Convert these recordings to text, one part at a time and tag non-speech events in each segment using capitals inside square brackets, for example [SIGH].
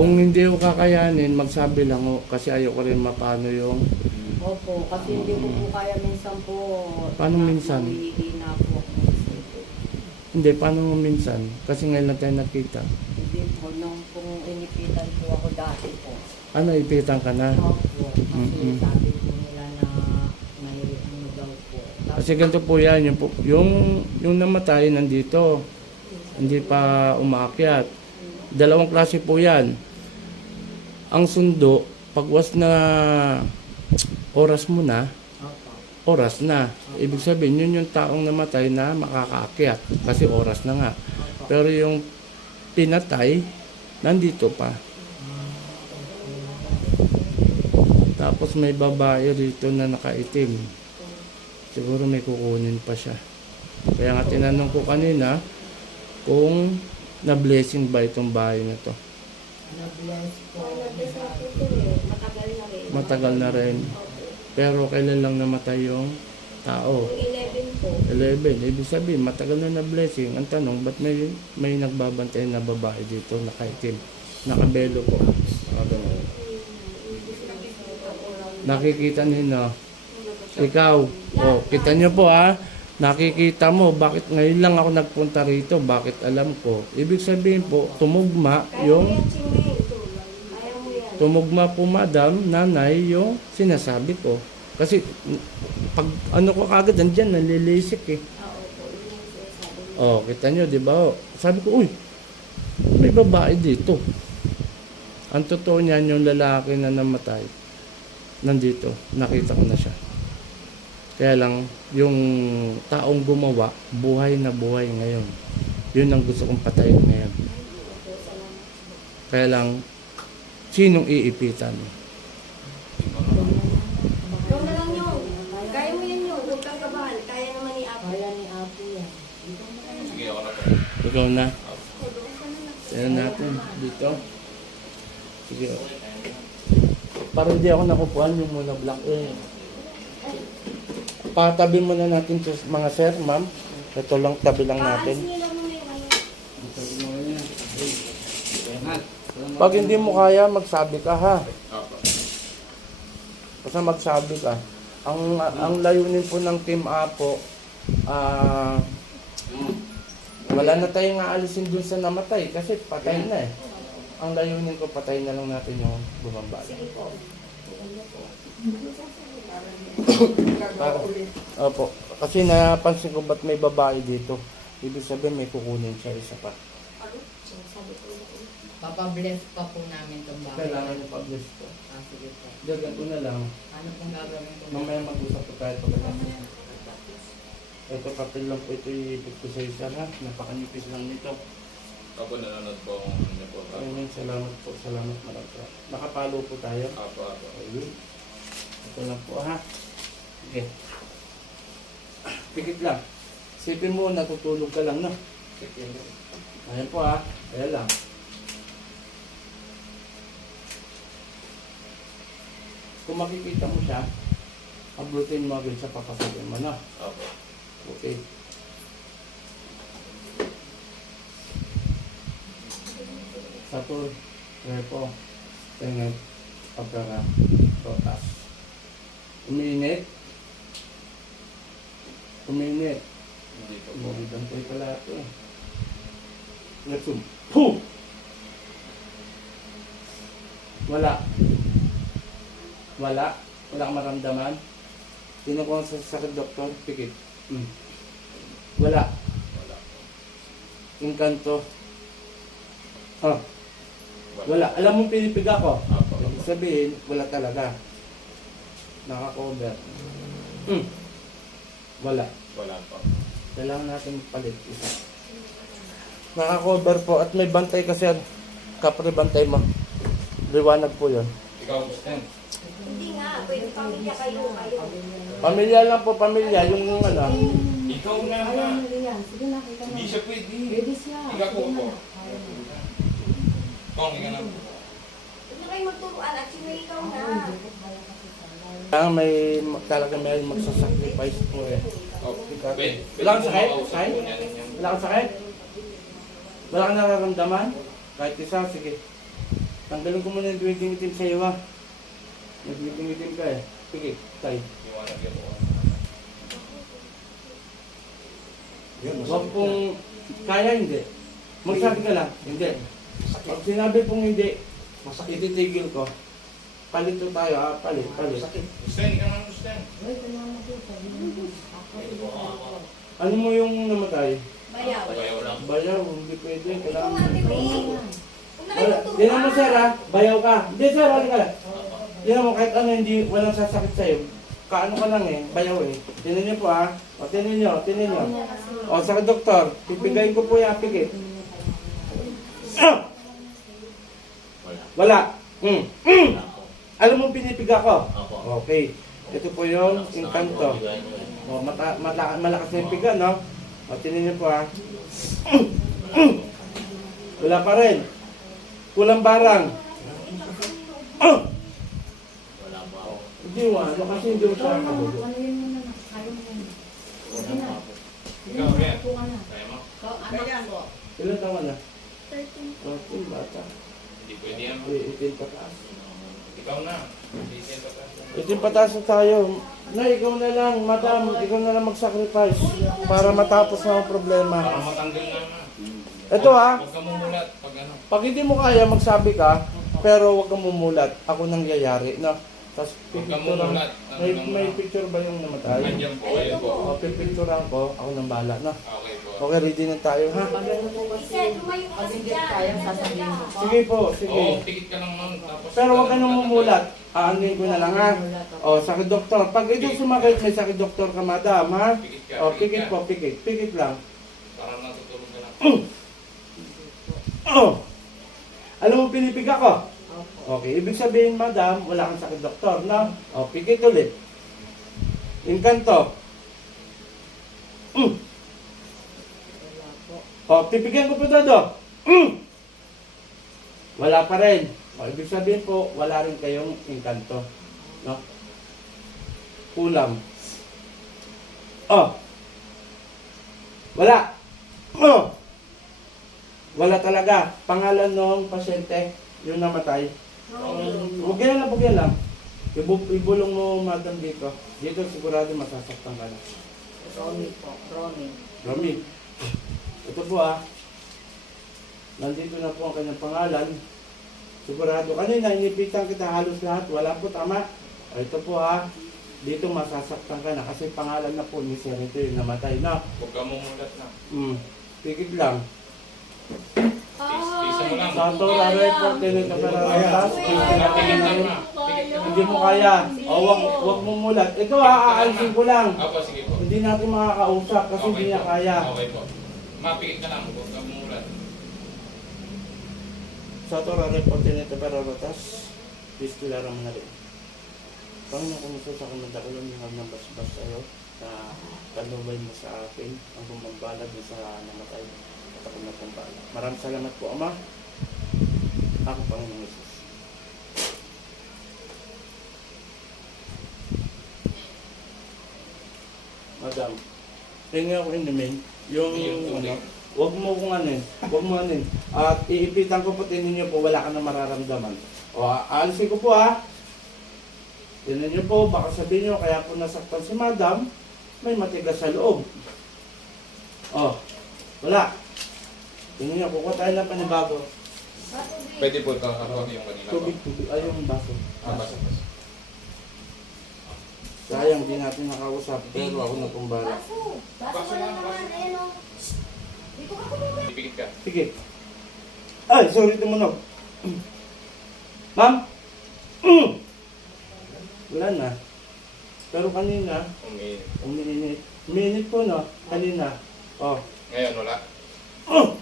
Kung hindi ko kakayanin, magsabi lang ho. Kasi ayoko rin mapano yung... Opo, kasi hindi ko po kaya minsan po. Paano minsan? Nangihina po ako minsan po. Hindi, paano mo minsan? Kasi ngayon lang tayo nakita. Hindi po, nung kung inipitan po ako dati po. Ano, ipitan ka na? Opo, kasi Mm-mm. sabi po nila na may ano daw po. Tapos, Kasi ganito po yan, yung, po- yung, yung namatay nandito, hindi pa umaakyat. Dalawang klase po yan. Ang sundo, pagwas na oras mo na, oras na. Ibig sabihin, yun yung taong namatay na makakaakyat. Kasi oras na nga. Pero yung pinatay, nandito pa. Tapos may babae rito na nakaitim. Siguro may kukunin pa siya. Kaya nga tinanong ko kanina kung na-blessing ba itong bahay na to. Na-bless po. Matagal na rin. Matagal na rin. Pero kailan lang namatay yung tao? Yung 11 po. 11. Ibig sabihin, matagal na na-blessing. Ang tanong, ba't may, may nagbabantay na babae dito, nakaitim? Nakabelo po. Nakabelo. Nakikita niyo, ikaw, oh, kita niyo po ha, nakikita mo, bakit ngayon lang ako nagpunta rito, bakit alam ko? Ibig sabihin po, tumugma yung, mo yan, Chingmeng. Kaya mo yan. Tumugma po madam, nanay, yung sinasabi ko. Kasi, pag ano ko kagad, andyan, nalilisik eh. Ah, opo. Yun yung sinasabi niya. Oh, kita nyo, di ba? Oh, Sabi ko, uy, may babae dito. Ang totoo niyan, yung lalaki na namatay, nandito, nakita ko na siya. Kaya lang, yung taong gumawa, buhay na buhay ngayon. Yun ang gusto kong patayin ngayon. Kaya lang, sinong iipitan? Ikaw na lang yun. Kaya mo yan yun. Huwag kang kabahan. Kaya naman ni Apo. Kaya ni Apo yan. Sige, ako na po. Ikaw na. Tignan natin dito. Sige. Para hindi ako nakupuan yung muna black eh. Patabi muna natin to mga sir, ma'am. Ito lang, tabi lang natin. Paansin lang mo yung ano. Pag hindi mo kaya, magsabi ka ha. Basta magsabi ka. Ang ang layunin po ng Team Apo, ah wala na tayong aalisin dun sa namatay kasi patay na eh. Ang layunin ko, patay na lang natin yung bumabala. Sige po. Para, opo. Kasi napansin ko ba't may babae dito. Ibig sabihin may kukunin siya isa pa. Ano? Sinasabi ko. Papabless pa po namin itong bahay. Kailangan yung publish ko. Ah, sige po. Dagan ko na lang. Ano pong gagawin ko? Mamaya mag-usap po tayo pagkatapos. Ito papel lang po ito iipit ko sa isa ha. Napakanipis lang nito. Opo, nanonood po ang ano po. Ayun, salamat po. Salamat marami. Nakapalo po tayo. opo. opo. Ayun. Ito lang po ha. Sige. Pikit lang. Sipin mo, natutulog ka lang no. Sige. Ayan po ha. Ayan lang. Kung makikita mo siya, ablutin mo agad sa papasagin mo na. Opo. Okay. Satur, repo, tenget, pagkara, rotas. Uminit. Uminit. Hindi po po. Umulidang tayo pala ito eh. Nagsum. Puh! Wala. Wala. Wala kang maramdaman. Tinukuha sa sakit doktor, pikit. Hmm. Wala. Wala. Inkanto. Ah, Wala. wala. Alam mo pinipig ako. Ibig Opo. sabihin, wala talaga. Naka-cover. Hmm. Wala. Wala po. Kailangan natin palit isa. Naka-cover po at may bantay kasi kapre bantay mo. Liwanag po yun. Ikaw, Gusten. Pwede pamilya kayo. Kayo. Pamilya lang po, pamilya. Yung ano. Ikaw na nga. Sige na, kita na. Hindi siya pwede. Pwede siya. Ikaw po po. na. Kung, ikaw na. Huwag na kayo magturuan. At sino ikaw na. Ah, may talaga may magsasacrifice po eh. Pwede. Wala kang sakit? Sakit? po. Wala kang sakit? Wala kang nararamdaman? Kahit isa, sige. Tanggalin ko muna yung tuwiting-itim sa'yo ha. Nagtuwiting-itim ka eh. Sige, tay. Iwanag yan po. Huwag pong kaya hindi. Magsabi ka lang, hindi. Pag sinabi pong hindi, ititigil ko. Palito tayo ha, palit, palit. Gusten, ikaw naman gusten. Mo. Ano mo yung namatay? Bayaw. Bayaw lang. Bayaw, hindi pwede. Kailangan. na Wala. Tingnan mo sir ha, bayaw ka. Hindi sir, halika lang. Tingnan mo kahit ano hindi, walang sasakit sa'yo. Kaano ka lang eh, bayaw eh. Tingnan niyo po ha. O tingnan niyo, tingnan niyo. O sa doktor, pipigayin ko po yung apigit. Ah! Wala. Mm. Mm. Alam mo pinipiga ko? Okay. Ito po yung inkanto. O, mata, mata, malakas na yung piga, no? O, tingnan niyo po. Mm. Wala pa rin. Kulang barang. Ah! Hindi mo, ano kasi hindi mo siya nakabulo. Ano yun yun na? Ayaw mo yun. Sige na. Ikaw, Rian. Upo ka na. Kaya mo? Ko. Ilan taon na? 13. O, yung bata. Hindi pwede yan. Ay, itin pataas. Ikaw na. Hindi siya pa Itin pataas na tayo. Na, ikaw na lang, madam. Ikaw na lang mag-sacrifice para matapos na ang problema. Para matanggal na na. Ito ha, Huwag ka mumulat pag ano. pag hindi mo kaya, magsabi ka, pero huwag kang mumulat. Ako nang yayari. No? Tapos, pipicturean. May, Ano may naman? picture ba yung namatay? Nandiyan po. Ayun po. O, pipicturean ko. Ako nang bala. No? Okay po. Okay, ready na tayo ha? Pag ano po kasi, pag hindi kaya, sasabihin ko. Sige po, sige. Oo, tikit ka lang ma'am. Tapos Pero huwag ka nang mumulat. Aanuin ko na lang ha. O, sakit doktor. Pag ito sumakit, may sakit doktor ka, madam, ha? O, pikit po, pikit. Pikit lang. Para natutulog ka lang. [CLEARS THROAT] Oh! Alam mo, pinipiga ko. Opo. Okay, ibig sabihin, madam, wala kang sakit doktor, no? O, pikit ulit. Inkanto. Mm. Wala po. O, pipigyan ko po todo. Mm. Wala pa rin. O, ibig sabihin po, wala rin kayong inkanto. No? Kulam. Oh. Wala. Oh. [CLEARS THROAT] Wala talaga. Pangalan ng pasyente, yung namatay. Huwag yan lang, huwag yan lang. Ibu- ibulong mo, madam, dito. Dito sigurado masasaktan ka na. Romy po. Romy. Rami. Ito po ah. Nandito na po ang kanyang pangalan. Sigurado. Kanina, inipitan kita halos lahat. Wala po, tama. Ito po ah. Dito masasaktan ka na kasi pangalan na po ni Sir ito yung namatay na. Huwag ka mumulat na. Hmm. Pigit lang. Tisa mo lang. Sa to, raray po, tinito ka na ratas. Tikit lang na. Tikit lang. Hindi mo kaya. O, wag, wag mo mulat. Ito aalisin ko lang. Apo, sige po. Hindi natin makakausap kasi hindi niya kaya. Okay po. Mapikit ka lang. Huwag ka mumulat. Sa to, raray po, tinito ka na mo rin. Panginoon, kumusta sa kumanda ko lang yung ng basbas sa'yo na kanubay mo sa akin ang bumambalag mo sa namatay at ako na pambala. Maraming salamat po, Ama. Ako, Panginoong Jesus. Madam, ako inumin. Yung, Yung tubig. ano, Huwag mo kung ano yun. Huwag mo ano yun. At iipitan ko po tinin niyo po, wala ka na mararamdaman. O, aalisin ko po ha. Tinan niyo po, baka sabihin niyo, kaya po nasaktan si madam, may matigas sa loob. O, wala. Tingnan niyo, kukuha tayo ng panibago. Pwede po ito. Ako yung kanina. Tubig, tubig, ay yung baso. Ah, basta, basta. Sayang, di natin nakausap, pero ako na kumbala. Baso. Baso lang naman. Ayun o. Dito ka kumulong. Ipikit ka. Sige. Ay, sorry tumunog. Ma'am? Mm. Wala na. Pero kanina, Umiinit. umiinit. Umiinit po, no? Kanina. Oh. Ngayon, wala. Oh!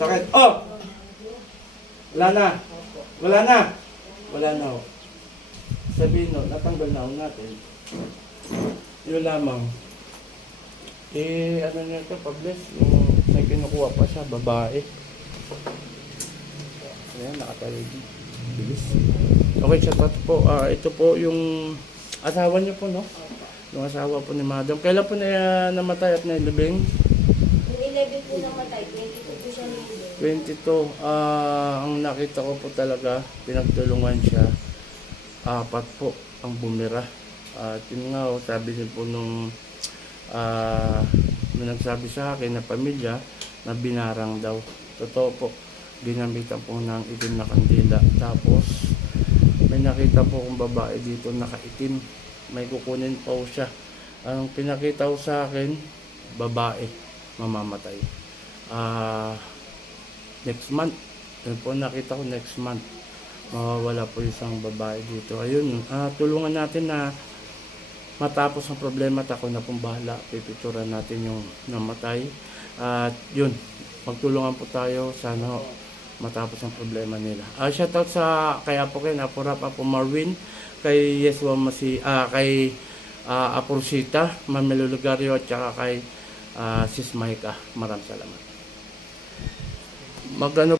Sakit. Oh! Wala na. Wala na. Wala na. oh. Sabihin, no, natanggal na ho natin. Yun lamang. Eh, ano niya ito, pabless. Yung may kinukuha pa siya, babae. Ayan, nakatayo din. Bilis. Okay, chat po. Ah, ito po yung asawa niyo po, no? Yung asawa po ni Madam. Kailan po na namatay at nailibing? Yung 11 po namatay, 22 po siya nilibing. 22, ah, ang nakita ko po talaga, pinagtulungan siya. Apat po ang bumira. At yun nga, oh, sabi niyo po nung ah, may nagsabi sa akin na pamilya na binarang daw. Totoo po, ginamitan po ng itim na kandila. Tapos, may nakita po kong babae dito nakaitim. May kukunin po siya. Ang pinakita ko sa akin, babae, mamamatay. Ah, next month, yun po nakita ko next month, mawawala po isang babae dito. Ayun, ah, tulungan natin na matapos ang problema at ako na pong bahala. Pipicturan natin yung namatay. At yun, magtulungan po tayo. Sana matapos ang problema nila. Ah, shoutout sa kay Apo Ken, Apo Rap, Apo Marvin, kay Yeswa Masi, ah, kay ah, Apo Rosita, Mamelo Lugario, at saka kay ah, Sis Maika. Maraming salamat. Magano